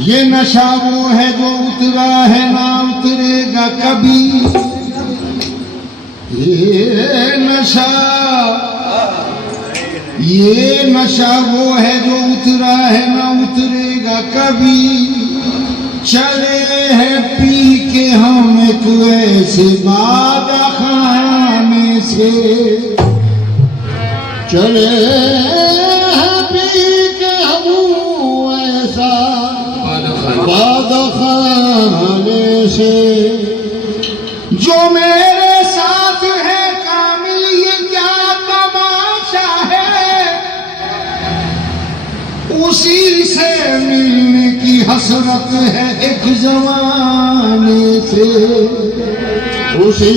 ये नशा वो है जो उतरा है ना उतरेगा कभी। ये नशा वो है जो उतरा है ना उतरेगा कभी। चले हैं पी के हम एक ऐसे बादा खाने से, चले हैं पी के हम ऐसा बादा खाने से। जो मेरे साथ है कामिल ये क्या तमाशा है, उसी से मिलने की हसरत है एक जमाने से। उसी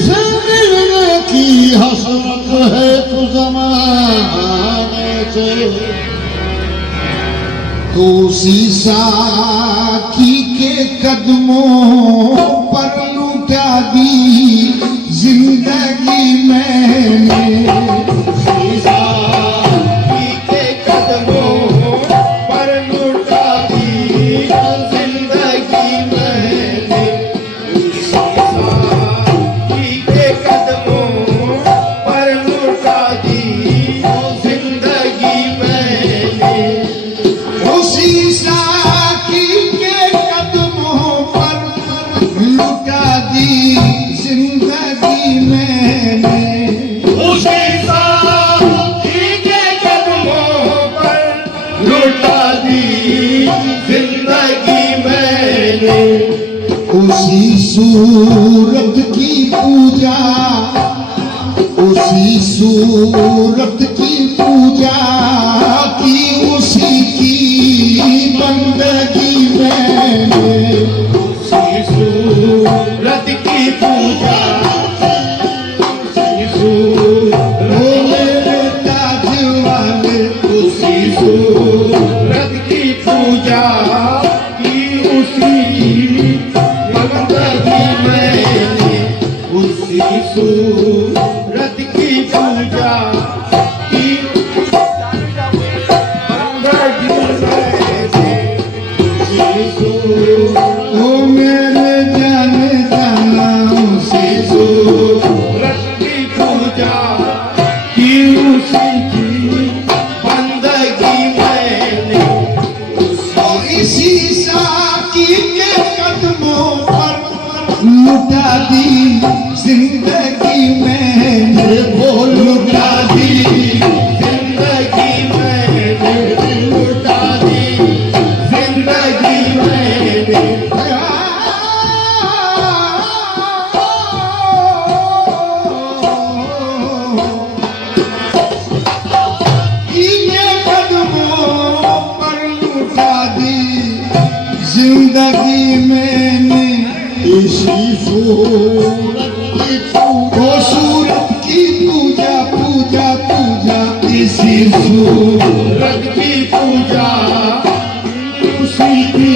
से मिलने की हसरत है एक जमाने से। तो उसी साकी के कदमों पर लुटा दी जिंदगी मैंने। उसी साकी के कदमों पर लुटा दी जिंदगी मैंने। उसी साकी के कदमों पर लुटा दी जिंदगी मैंने। उसी साकी के कदमों पर लुटा दी जिंदगी मैंने। उसी साकी के कदमों पर लुटा दी जिंदगी मैंने। उसी सूरत की पूजा, उसी सूरत की पूजा की, उसी की बंदगी मैंने। उसी सूरत की पूजा, उसी सूरत मेरे ताज वाले। उसी सूरत की पूजा की, उसी की बंदगी मैंने। उसी सूरत की पूजा की ओ मेरे जाने जाना। उसी सूरत की पूजा की, उसी की बंदगी मैंने। और इसी साकी के कदमों पर लुटा दी जिंदगी मैंने। वो लुटा दी जिंदगी मैंने, लुटा दी जिंदगी मैंने। ये कदमों पर लुटा दी जिंदगी मैंने। इसी सूरत की पूजा, सूरत की पूजा पूजा पूजा। इसी सूरत की पूजा, उसी की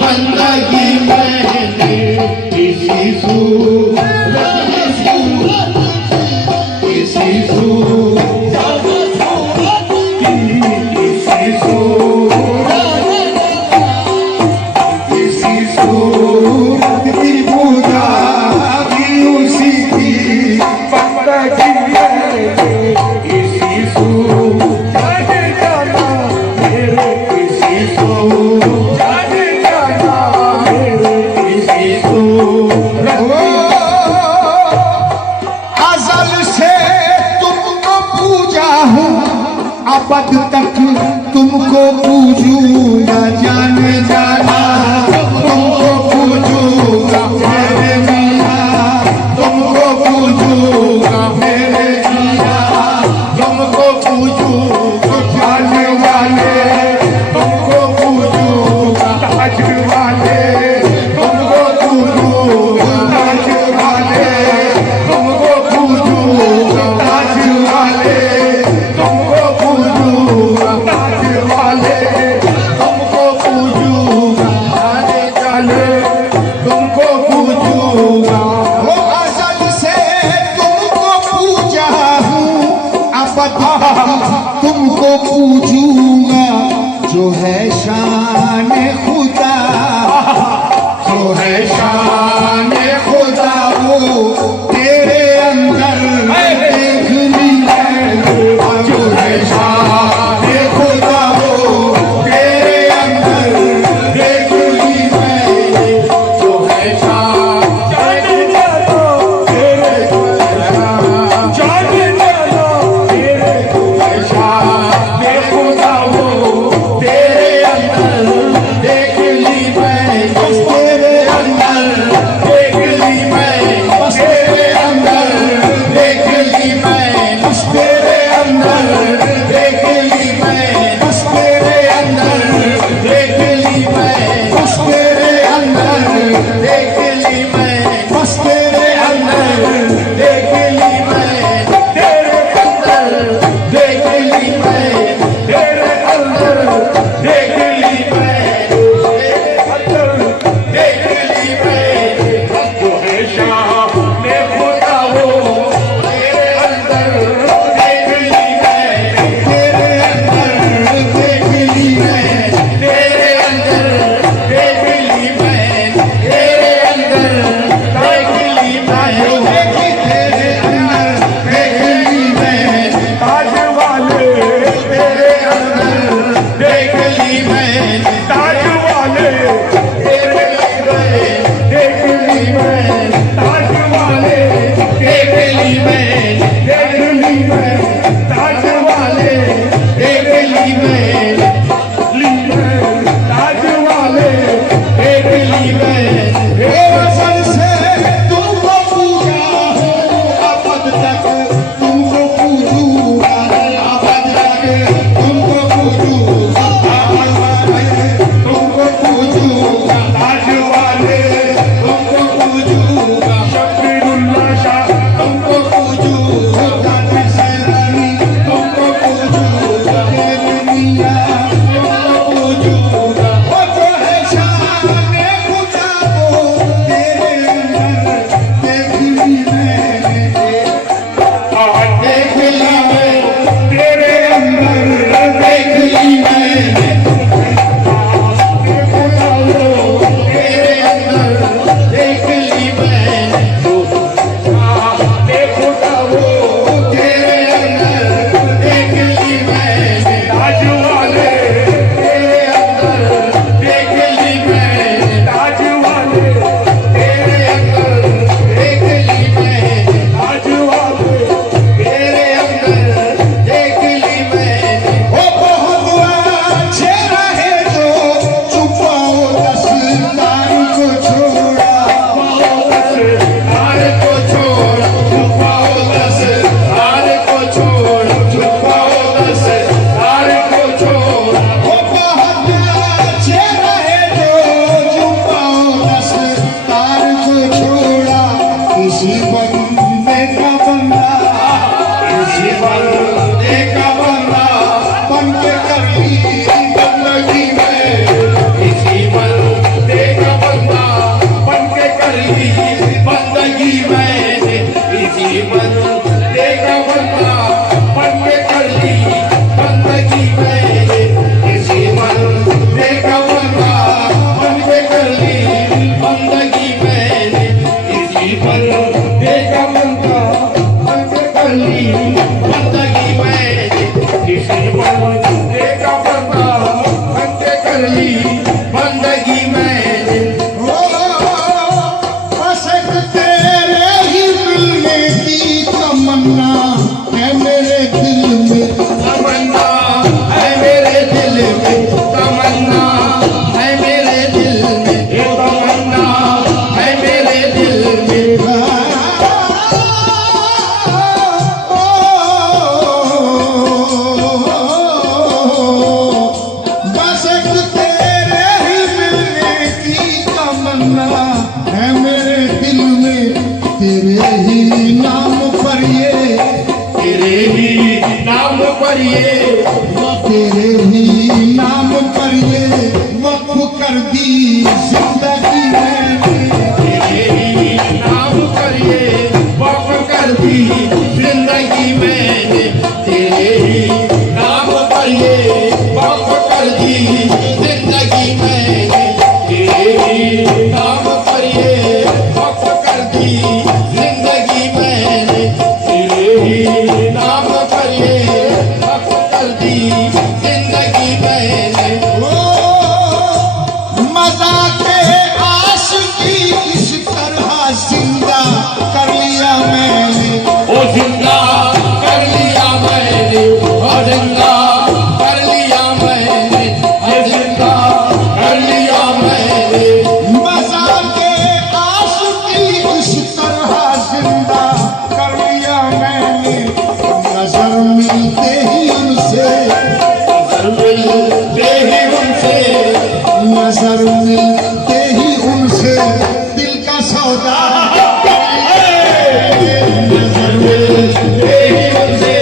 बंदगी मैंने। इसी सूरत की सूरत, इसी सूरत की, इसी सूरत, इसी सूरत की पूजा की, उसी की बंदगी मैंने। इसी सूरत जाना मेरे, इसी सूरत जाना मेरे, इसी सूरत। अज़ल से तुमको पूजा हूँ, अबद तक तुमको पूजूंगा जाने जाना। तुमको पूजूंगा मेरे मियां, तुमको पूजूंगा मेरे मियां। तुमको पूजूंगा जाने वाले, तुमको पूजूंगा ताज वाले। तुमको पूजूंगा ताज वाले, तुमको पूजूंगा ताज वाले। तुमको पूजूंगा ताज वाले, तुमको पूजूंगा ली बंदगी में, इसी बंदे का बंदा बन के कर ली बंदगी मैंने, इसी बंदे का बंदा बन के कर ली बंदगी मैंने, इसी बंदे का बंदा बन के कर ली बंदगी मैंने, इसी बंदे का बंदा बन के कर ली बंदगी मैंने, इसी बंदे का बंदा बन के कर ली बंदगी मैंने। बस एक तेरे ही मिलने की तमन्ना है मेरे दिल में, तमन्ना है मेरे दिल में, तमन्ना है मेरे दिल में, ये तमन्ना है मेरे दिल में। बस एक तेरे ही मिलने की तमन्ना है मेरे दिल में, तेरे ही नाम पर ये, तेरे ही नाम पर ये, तेरे ही नाम पर ये वक्फ कर दी जिंदगी मैंने, तेरे ही नाम पर ये वक्फ कर दी जिंदगी मैंने, तेरे ही नाम पर ये वक्फ कर दी जिंदगी मैंने, तेरे ही नाम पर ये वक्फ कर दी जिंदगी मैंने, तेरे ही नाम पर ये वक्फ कर दी जिंदगी मैंने। मजा के आशिकी इस तरह जिंदा कर लिया मैंने, ओ जिंदा कर लिया मैंने, ओ जिंदा कर लिया मैंने, ओ जिंदा कर लिया मैंने। मजा के आशिकी इस तरह जिंदा कर लिया मैंने, नजर मिलते ही उनसे, नजर मिलते ही उनसे, नजर मिलते ही उनसे दिल का सौदा नजर मिलते ही उनसे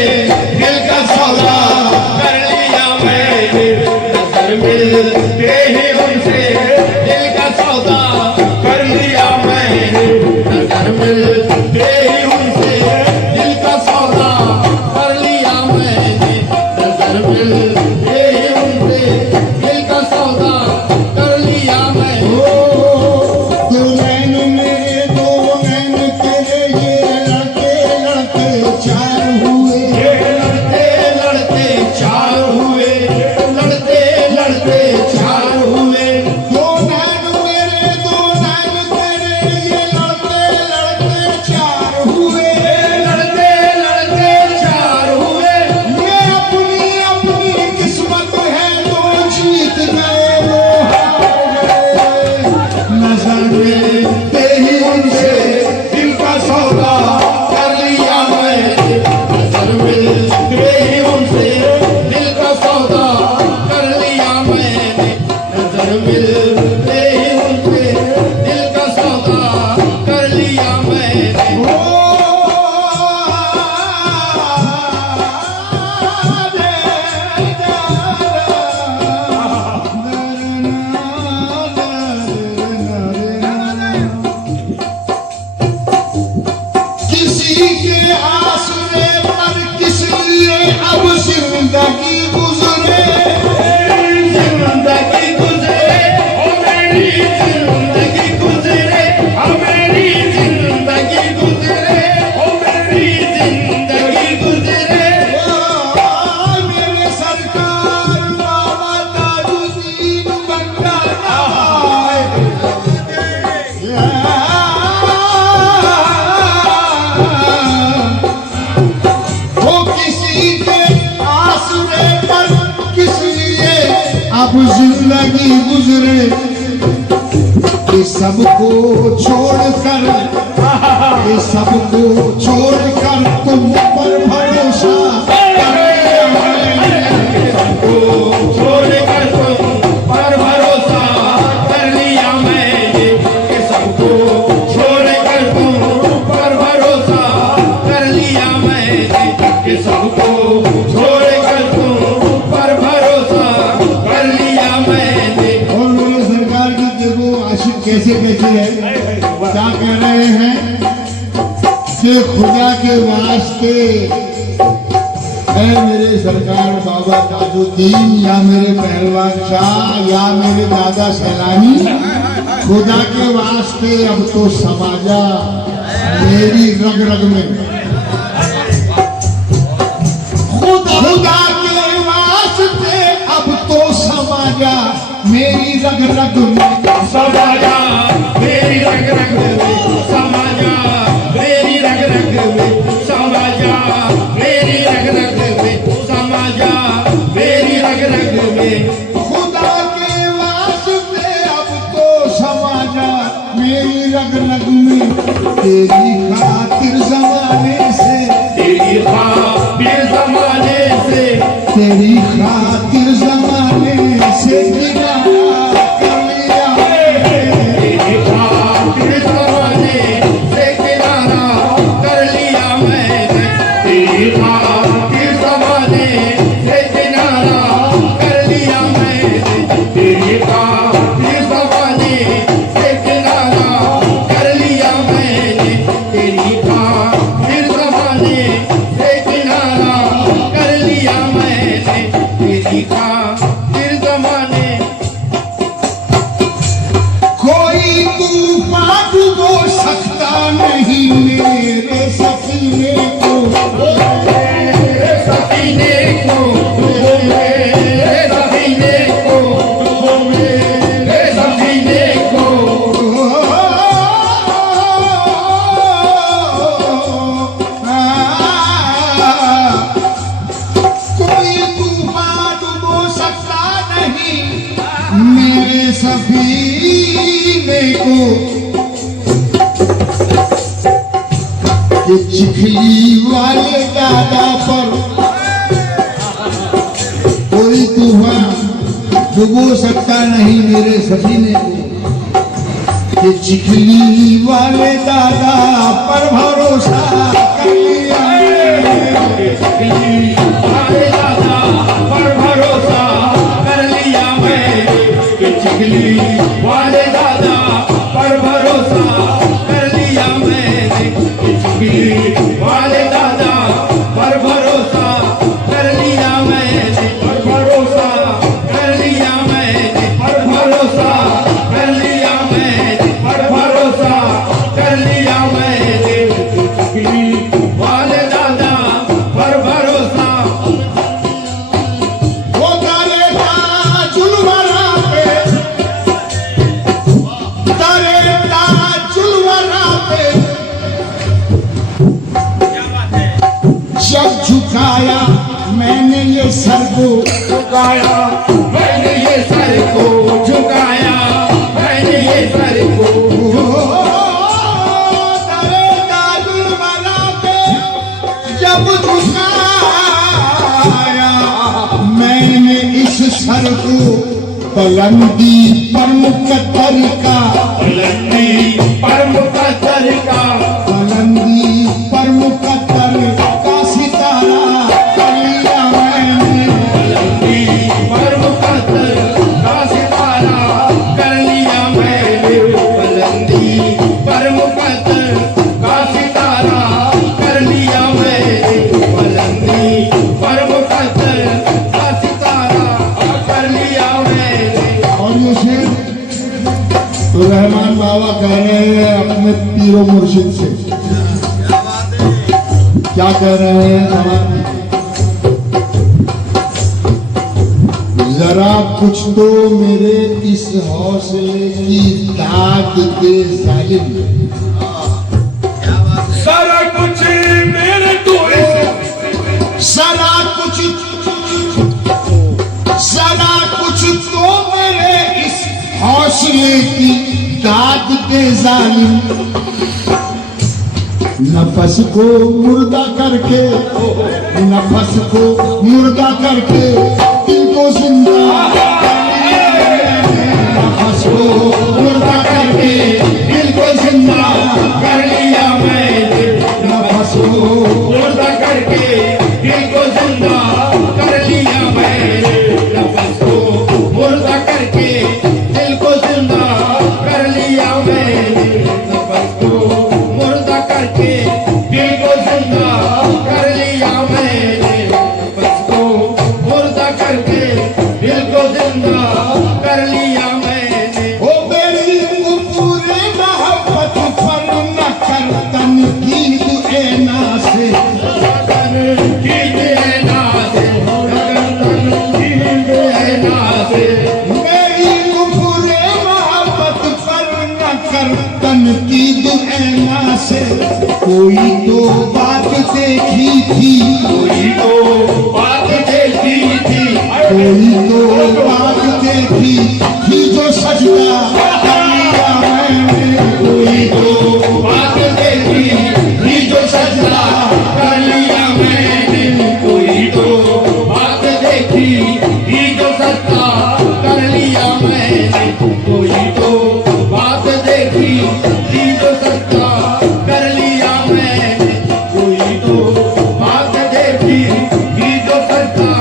दिल का सौदा कर लिया मैंने, नजर मिलते ही उनसे दिल का सौदा कर लिया मैंने, नजर मिलते ही उनसे दिल का सौदा कर लिया मैंने, नजर मिलते ही उनसे दिल का सौदा कर लिया मैंने। दो नैन मेरे दो नैन तेरे ये लड़के लड़के चार हुए, ये लड़ते लड़ते चार हुए, लड़ते लड़ते चार हुए, दो नैन मेरे दो नैन तेरे ये लड़के लड़के चार हुए, लड़ते लड़ते चार हुए। ये अपनी अपनी किस्मत है, दो जीत गए वो हार गए, नजर मिलते ही उनसे दिल का सौदा कर लिया मैंने, नजर मिलते ही उनसे दिल का सौदा कर लिया मैंने, नजर मिलते ही उनसे दिल का सौदा कर लिया मैंने। किसी के आसरे पर किस लिए अब जिंदगी गुजरे, जिंदगी गुजरे ओ मेरी जिंदगी गुजरे, ओ मेरी जिंदगी गुजरे, ओ मेरी जिंदगी गुजरे। मेरे सरकार बाबा ताजुद्दीन बंगाना वो किसी के आसरे पर किस लिए अब जिंदगी गुजरे, ये सबको छोड़कर, ये सबको छोड़कर तुम पर भरोसा छोड़कर तुम पर भरोसा कर लिया मैंने, कि सबको छोड़कर तुम पर भरोसा कर लिया मैंने, कि सबको छोड़कर तुम पर भरोसा कि खुदा के वास्ते है मेरे सरकार बाबा ताजुद्दीन या मेरे पहलवान शाह या मेरे दादा सैलानी, खुदा के वास्ते अब तो समाजा मेरी रग रग में, खुदा के वास्ते अब तो समाजा मेरी रग रग में, समाजा मेरी रग रग में, समाजा मेरी रग रग में, समाजा मेरी रग रग में, समाजा मेरी रग रग में। खुदा के वास्ते अब तो समाजा मेरी रग रग में, तेरी खातिर जमाने से, तेरी खातिर जमाने से, तेरी खातिर जमाने से किनारा कर लिया तेरी खातिर जमाने से किनारा कर लिया मैंने, तेरी खातिर जमाने से किनारा कर लिया मैंने, तेरी खातिर जमाने से किनारा कर लिया मैंने, तेरी खातिर जमाने से किनारा कर लिया मैंने, तेरी खातिर जमाने। कोई तूफान डुबो सकता नहीं मेरे सफीने को, मेरे सफीने को डुबो, मेरे सफीने को डुबो, मेरे सफीने को। कोई तूफान डुबो सकता नहीं मेरे सफीने को, ये चिखली वाले दादा पर कोई तूफान डुबो सकता नहीं मेरे सफीने को, ये चिखली वाले दादा पर भरोसा कर लिया चिखली वाले दादा पर भरोसा कर लिया मैंने, कि चिखली वाले दादा पर भरोसा कर लिया मैंने, कि चिखली वाले दादा पर भरोसा कर लिया मैंने, पर भरोसा कर लिया मैंने, पर भरोसा कर लिया मैंने, पर भरोसा कर लिया मैंने, चिखली वाले दादा पर भरोसा। वो तारे ताजुलवरा पे, तारे ताजुलवरा पे जब झुकाया मैंने ये सर को, झुकाया मैंने ये सर को, झुकाया मैंने ये सर को, तारे ताजुलवरा पे जब झुकाया मैंने इस सर को, बुलंदी पर मुकद्दर का, बुलंदी पर मुकद्दर का, बुलंदी पर मुकद्दर का सितारा कर लिया मैंने, बुलंदी पर मुकद्दर का सितारा कर लिया मैंने, बुलंदी पर मुकद्दर का सितारा कर लिया मैंने, बुलंदी पर मुकद्दर का सितारा कर लिया मैंने। और ये शेर तो रहमान बाबा कह रहे हैं अपने पीरो मुर्शिद से, क्या कह रहे हैं समाधि, जरा कुछ तो मेरे इस हौसले की दाद दे जालिम, सारा कुछ मेरे तो जरा कुछ तो मेरे इस हौसले की दाद दे जालिम, नफस को मुर्दा करके, नफस को मुर्दा करके दिल को जिंदा, नफस को मुर्दा करके दिल को जिंदा कर लिया मैंने, नफस को मुर्दा करके दिल को जिंदा कर लिया मैंने, नफस को मुर्दा करके दिल को जिंदा कर लिया मैंने, नफस को मुर्दा करके कोई तो बात देखी थी, कोई तो बात देखी थी, कोई तो बात देखी थी जो सजदा कर लिया मैंने। कोई तो बात देखी थी जो सजदा कर लिया मैंने। कोई तो बात देखी थी जो सजदा कर लिया मैंने। कोई तो बात देखी थी जो सजदा कर लिया मैंने। कोई तो बात देखी थी जो सजदा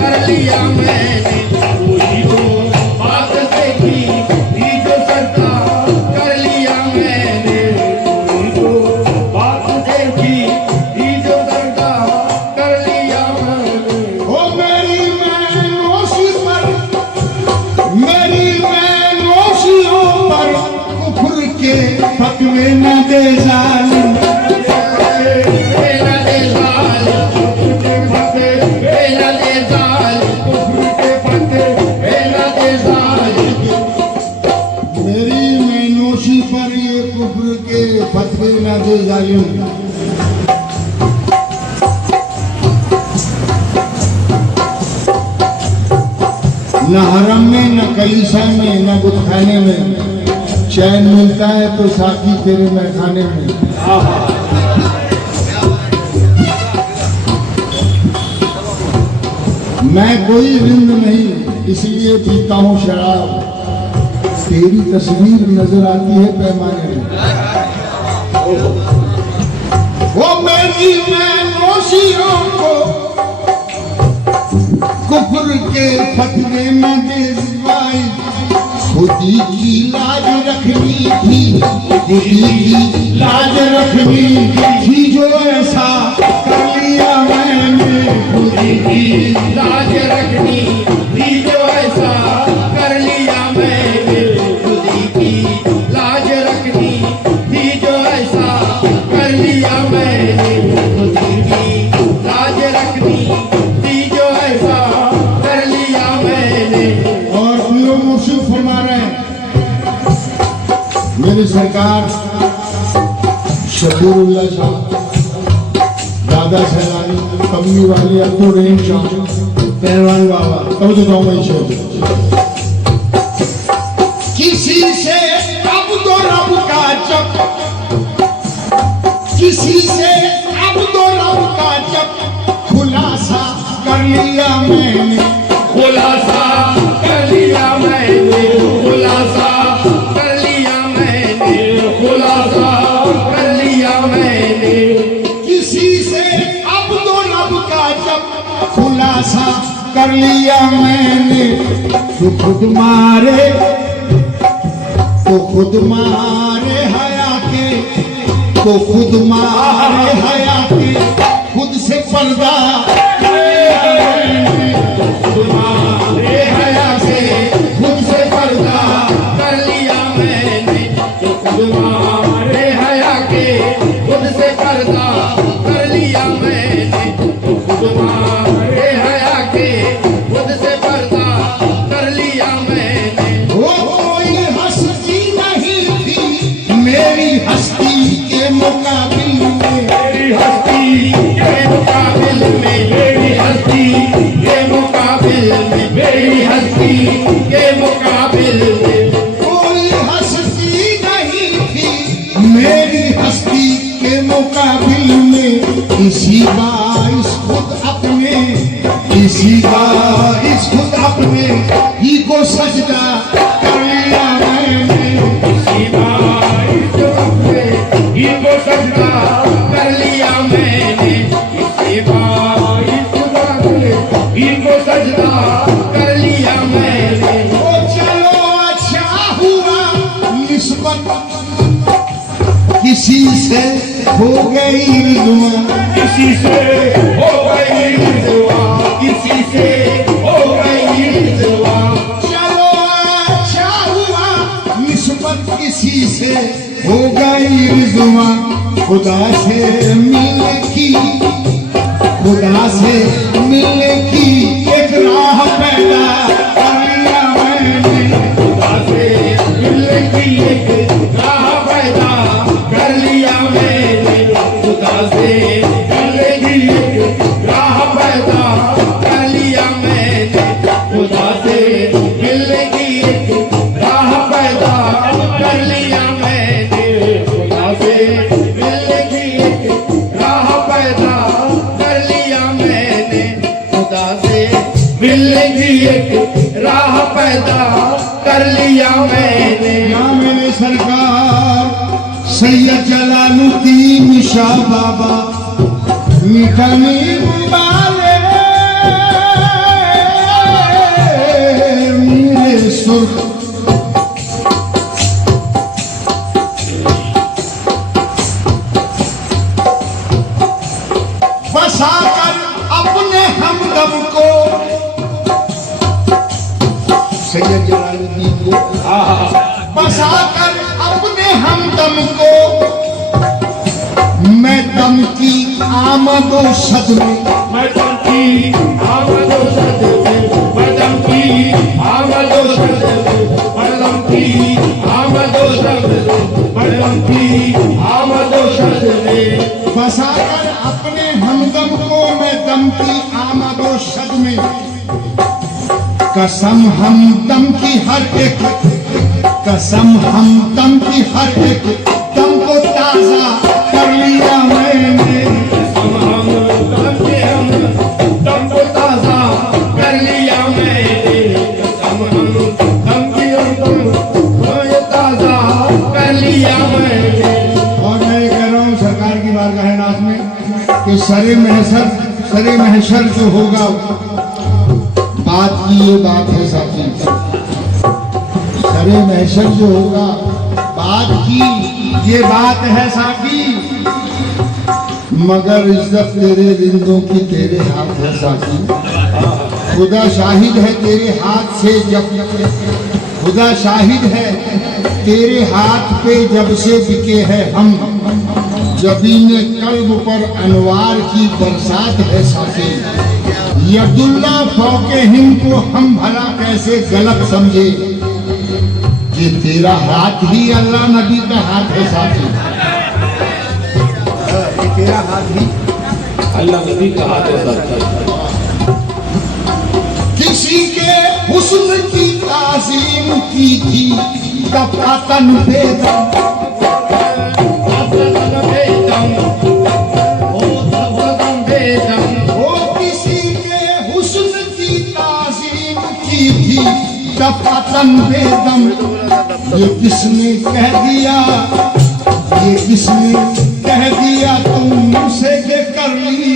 कर लिया मैंने। कोई तो बात देखी थी जो सजदा कर लिया मैंने। कोई तो बात देखी थी जो सजदा कर लिया मैंने। ओ मेरी मैनोशी पर, मेरी मैनोशियों पर कुफर के फतवे न दे जालिम। बेला दे जालिम कुफर के फतवे, बेला दे जालिम कुफर के फतवे, बेला दे जालिम। मेरी मैनोशी पर ये कुफर के फतवे न दे जालिम। न हरम में, न कलीसा में, न बुतखाने में चैन मिलता है तो साथी तेरे मैखाने में। मैं कोई रिंद नहीं इसलिए पीता हूँ शराब, तेरी तस्वीर नजर आती है पैमाने में। वो मेरी मैनोशियों को कुफर के फतवे में दे दीवाई। खुदी की लाज रखनी थी, खुदी की लाज रखनी थी जो ऐसा कर लिया मैंने। खुदी की लाज रखनी थी जो ऐसा कर लिया मैंने। खुदी की लाज रखनी थी जो ऐसा कर लिया मैंने। खुदी की लाज रखनी थी जो ऐसा कर लिया मैंने। और पीरो मुर्शिद फरमा रहे हैं, मेरी सरकार शबीरुल्लाह शाह, दादा सैलानी, कमली वाली, अब्दुल रहीम शाह, पहलवान बाबा, तब तो गाँव में शेर। किसी से अब तो रब का जब, किसी से अब तो रब का जब खुलासा कर लिया मैंने। खुलासा कर लिया मैंने। खुलासा कर लिया मैंने। खुलासा कर लिया मैंने। किसी से अब तो रब का जब खुलासा कर लिया मैंने। तो खुद मारे, तो खुद मारे हया के, तो खुद मारे हया के, खुद से पर्दा कर लिया मैंने। तुम्हारे हया से खुद से पर्दा कर लिया मैंने। तुम्हारे हया के खुद से पर्दा कर लिया मैंने। तुम्हारे हया के खुद से पर्दा कर लिया मैंने। वो कोई हस्ती नहीं थी मेरी हस्ती के मुकाबिल में। मेरी हस्ती के मुकाबिल में, मेरी हस्ती के मुकाबिल में, मेरी हस्ती के मुकाबिल में। कोई हस्ती नहीं थी मेरी हस्ती के मुकाबिल में। इसी बाइस खुद अपने, इसी बाइस खुद अपने ही को सजदा कर लिया मैंने। इसी बाइस अपने ही को सजदा कर लिया मैंने। इसी बाइस अपने ही को सजदा कर लिया मैंने। ओ चलो अच्छा हुआ निस्बत किसी से हो गई रिज़वा। किसी से हो गई रिज़वा, किसी से हो गई रिज़वा। चलो अच्छा हुआ निस्बत किसी से हो गई रिज़वा। खुदा से मिलने की, खुदा से मिलने की एक राह पैदा कर लिया मैंने। खुदा से मिलने की एक राह पैदा कर लिया मैंने। राह पैदा कर लिया मैंने। या मेरे सरकार सैयद जलालुद्दीन शाह बाबा मिठानी वाले मेरे सुर्ख बसाकर अपने हमदम को, सैयद जलालुद्दीन को बसाकर अपने हमदम को मैं दम की आमदो सद में, मैं दम की आमदो सद में, मैं दम की आमदो सद में, मैं दम की आमदो सद में, मैं दम की आमदो सद में। बसाकर अपने हमदम को मैं दम की आमदो सद में, कसम हमदम की हर एक, कसम हमदम की हर एक दम को ताजा कर लिया मैंने। कसम हमदम की हम दम को ताजा कर लिया मैंने। कसम हमदम की हम दम को ताजा कर लिया मैंने। और मैं ये कह रहा हूँ सरकार की बारगाह नाज़ में कि सरे महशर जो होगा, बात की ये बात है साथी, सरे महशर जो होगा बात की ये बात है साथी, मगर इज्जत तेरे रिंदों की तेरे हाथ है साथी। खुदा शाहिद है तेरे हाथ से, जब खुदा शाहिद है तेरे हाथ पे जब से बिके हैं हम, जबीन कल्ब पर अनवार की बरसात है साथी। यदुल्ला फौके हिंद को हम भला कैसे गलत समझे कि तेरा हाथ ही अल्लाह नबी का हाथ है साथी। तेरा हाथ ही अल्लाह नबी का हाथ है साथी। किसी के हुस्न की ताज़ीम की थी तन बेदम, तन बेदम। ये किसने कह दिया, ये किसने कह दिया तुम मुझसे के कर ली